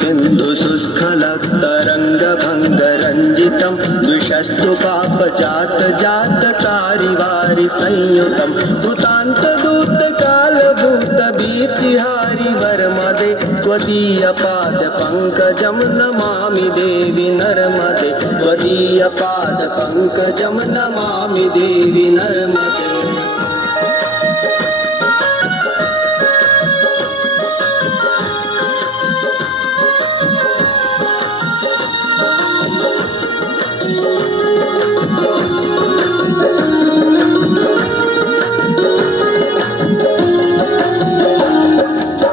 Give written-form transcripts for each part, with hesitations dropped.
सिन्धुसुस्खलत्तरङ्गभङ्गरञ्जितं द्विषस्तु पापजातजातकारिवारि संयुतं भूतान्तदूतकालभूतभीतिहारि वरमदे त्वदीयपादपङ्कजं नमामि देवि नर्मदे त्वदीयपादपङ्कजं नमामि देवि नर्मदे।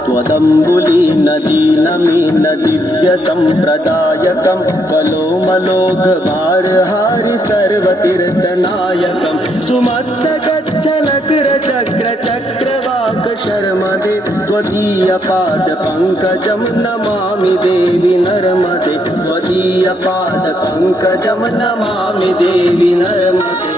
त्वदम्बुलीनदीनमीन दिव्यसम्प्रदायकं कलोमलोघभारहारि सर्वतीर्थनायकं सुमत्सगच्छनकृचक्रचक्रवाकशर्मदे त्वदीयपादपङ्कजं नमामि देवि नर्मदे त्वदीयपादपङ्कजं नमामि देवि नर्मदे।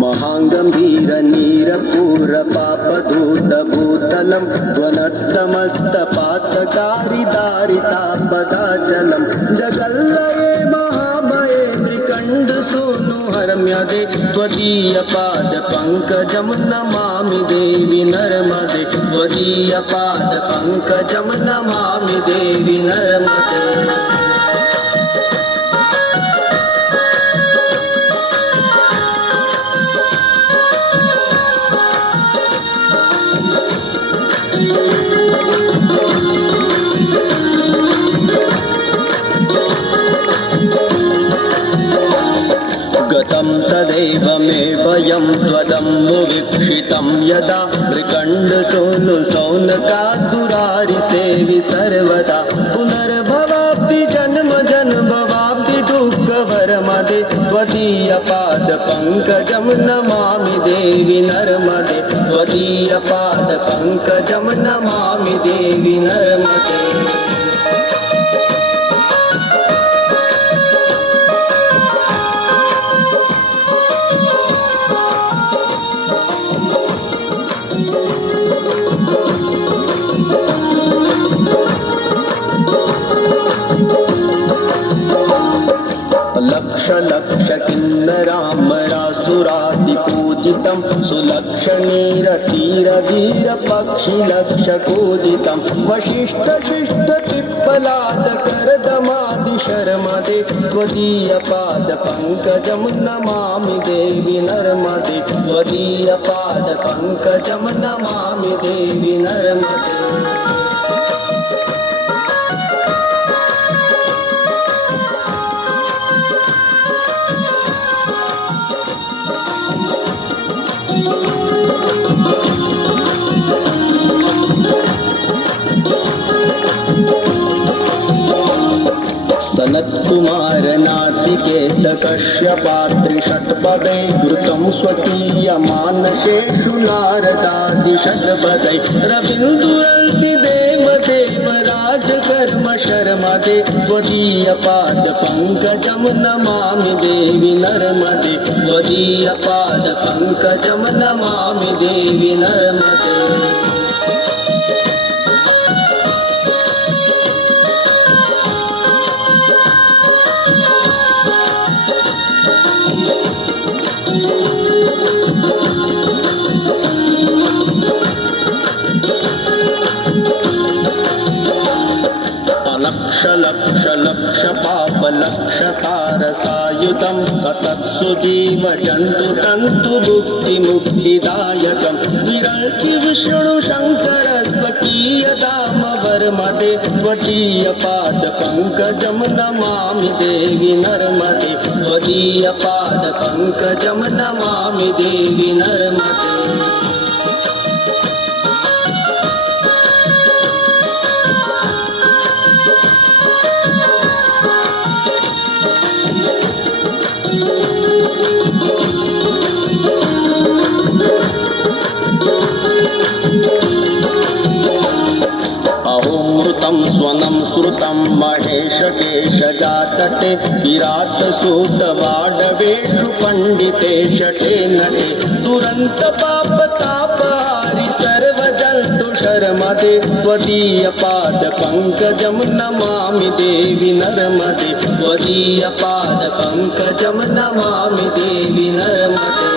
महागम्भीरनीरपूरपापदूतभूतलं त्वनत्समस्तपातकारिदारितापदाचलं जगल्लये महामये मृकण्डसूनुहरम्यदे त्वदीयपादपङ्कजं नमामि देवि नर्मदे त्वदीयपादपङ्कजं नमामि देवि नर्मदे। गतं तदेव मे वयं त्वदम्बुवीक्षितं यदा मृकण्डसूनुसौनकासुरारिसेवि सर्वदा पुनर्भवाब्धि जन्म जन्मवाब्धि दुःखवरमदे त्वदीयपादपङ्कजं नमामि देवि नर्मदे त्वदीयपादपङ्कजं नमामि देवि नर्मदे। लक्ष लक्ष किन्नरामरासुरादिपूजितं सुलक्षणीरतीरधीरपक्षिलक्षकोदितं वशिष्ठशिष्टपिप्पलादकरदमादिशर्मदे त्वदीयपादपङ्कजं नमामि देवि नर्मदे त्वदीयपादपङ्कजं नमामि देवि नर्मदे। सनत्कुमार नाचिकेत कश्यपात्रिषट्पदै घृतं स्वकीयमानसेषु नारदादिषट्पदै रविन्दुरल्तिदेवदेवराजकर्म शर्मदे त्वदीयपादपङ्कजं नमामि देवि नर्मदे त्वदीयपादपङ्कजं नमामि देवि नर्मदे। लक्ष लक्ष लक्ष पाप लक्ष सारसायुतं तत्सुजीव जन्तु तन्तु मुक्ति मुक्तिदायकं विरंचि विष्णु शंकर स्वकीय धाम वर्मदे त्वदीयपादपङ्कजं नमामि देवि नर्मदे त्वदीयपादपङ्कजं नमामि देवि नर्मदे। सुतं स्वनं श्रुतं महेशकेशजातटे किरातसूतवाडवेषु पण्डिते शटे नटे दुरन्त पापतापहारि सर्वजन्तुशर्मदे त्वदीयपादपङ्कजं नमामि देवि नर्मदे त्वदीयपादपङ्कजं नमामि देवि नर्मदे।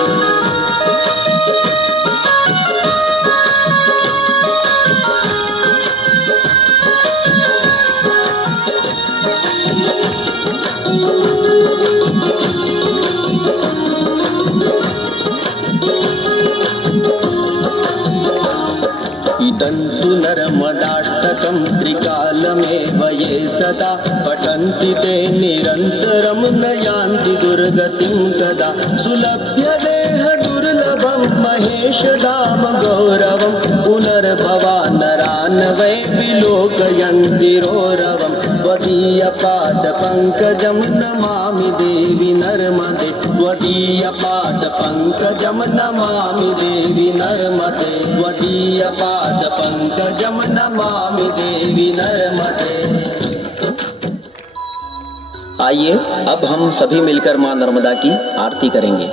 इदन्तु नर्मदाष्टकं त्रिकालमेव ये सदा पठन्ति ते निरन्तरं न यान्ति दुर्गतिं कदा सुलभ्य देह दुर्लभं महेशधाम गौरवं पुनर्भवा नरा न वै विलोकयन्ति रोरवं त्वदीयपादपङ्कजं नमामि देवि नर्मदे त्वदीयपादपङ्कजं नमामि देवि नर्मदे त्वदीयपादपङ्कजं नमामि देवि नर्मदे। आइए अब हम सभी मिलकर मां नर्मदा की आरती करेंगे।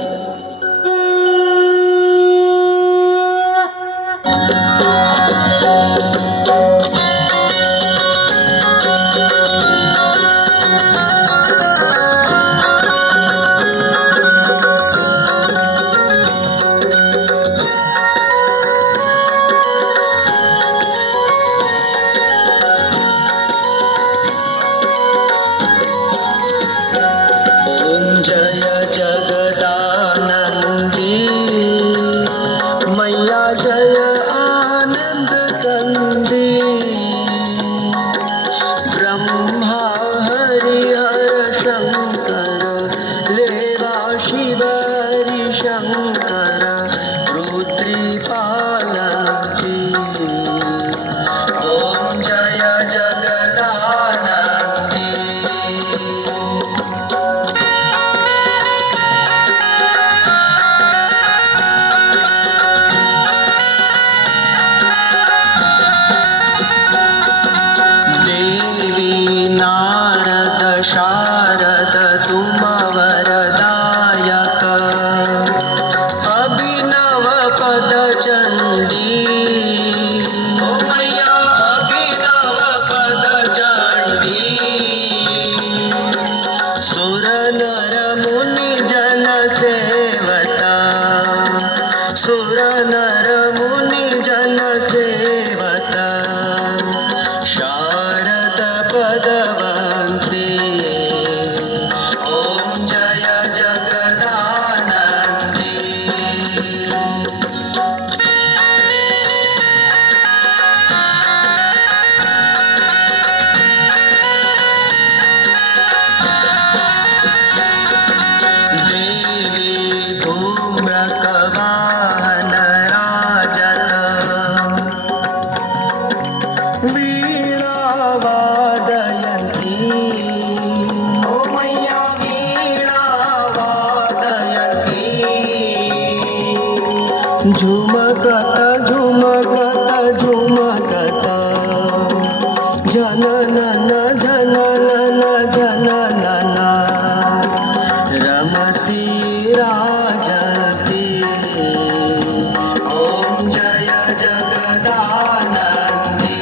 झुमकत झुमकत झुमकत जननन जननन जननन रमती राजती ॐ जय जगदानन्दी।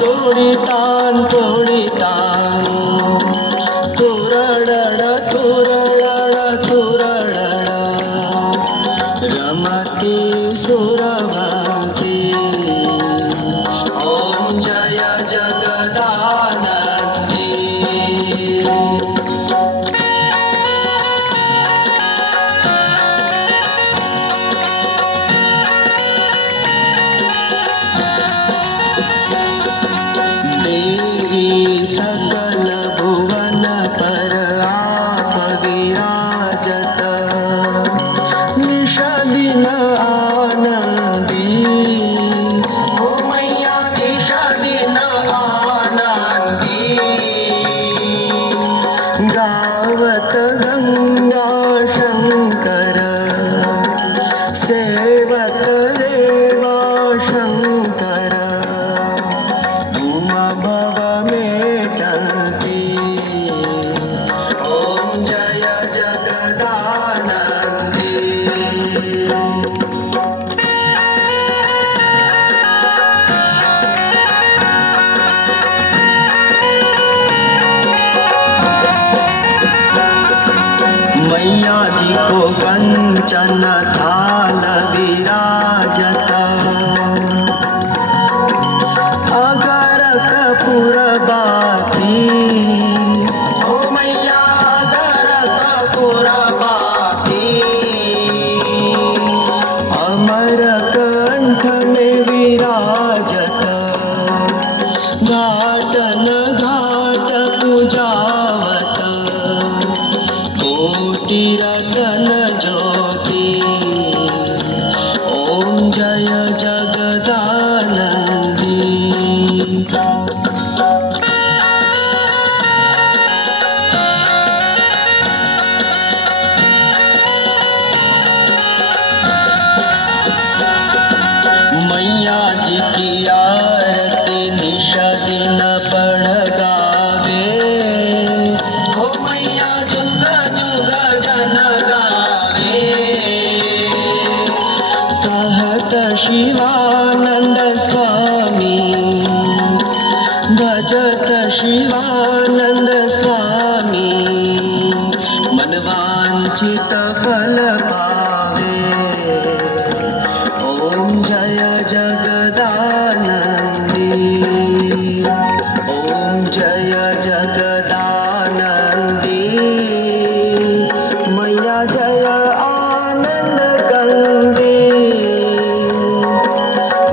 तोडितान तोडितान तुरडड तुरडड तुरडड रमती सुरवंती ॐ जय जगदानन्दी। को कंचन थाल विराजत अगर कपूर बाती ओ मैया अगर कपूर बाती अमर कंठ में विराजत घाटन घाट पूजावत कोटि रतन ज्योति ओम जय जगदानंदी। मैया जी की आरती निशा दिन पढ़ गावे ओ मैया जुग जुग जन गावे कहत शिवानंद स्वामी भजत शिवानंद स्वामी मनवांचित फल पावे ओम जय जगदानंदी ओम जय जगदानंदी मैया जय आनंद गंगे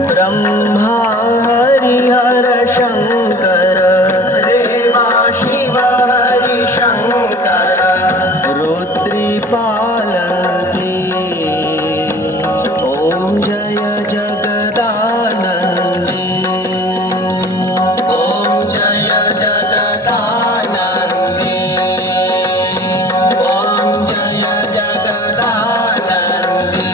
ब्रह्मा हरिहर शंकर देवा शिव हरि शंकर रुद्री पालकी ओम जय जगदानंदी ओम जय जगदानंदी ओम जय जगदानंदी।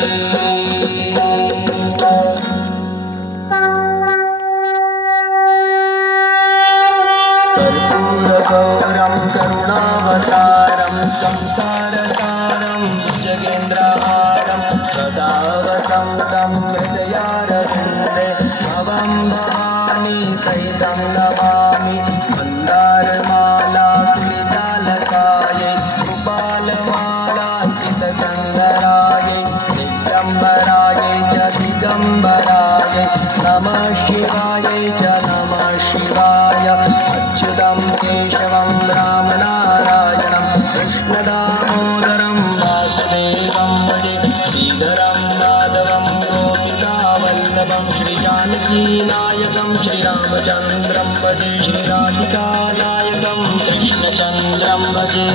कर्पूरगौरं करुणावतारं संसारसारं भुजगेन्द्रहारं सदा वसन्तं हृदयारविन्दे भवं भवानी सहितं नमामि मन्दारमाला तुलिजालकायै गोपालमालान्तितकन्दरायै दिगम्बरायै च दिगम्बरायै नमः शिवायै च नमः शिवाय अच्युतं केशवं रामनारायणं कृष्णदामोदरं वासुदेवं भजे श्रीधरं माधवं गोपिकावल्लभं श्रीजानकीनायकं श्रीरामचन्द्रं भजे श्रीराधिकानायकं कृष्णचन्द्रं भजे।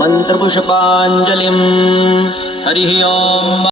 मंत्रपुष्पांजलिं हरिः ओम।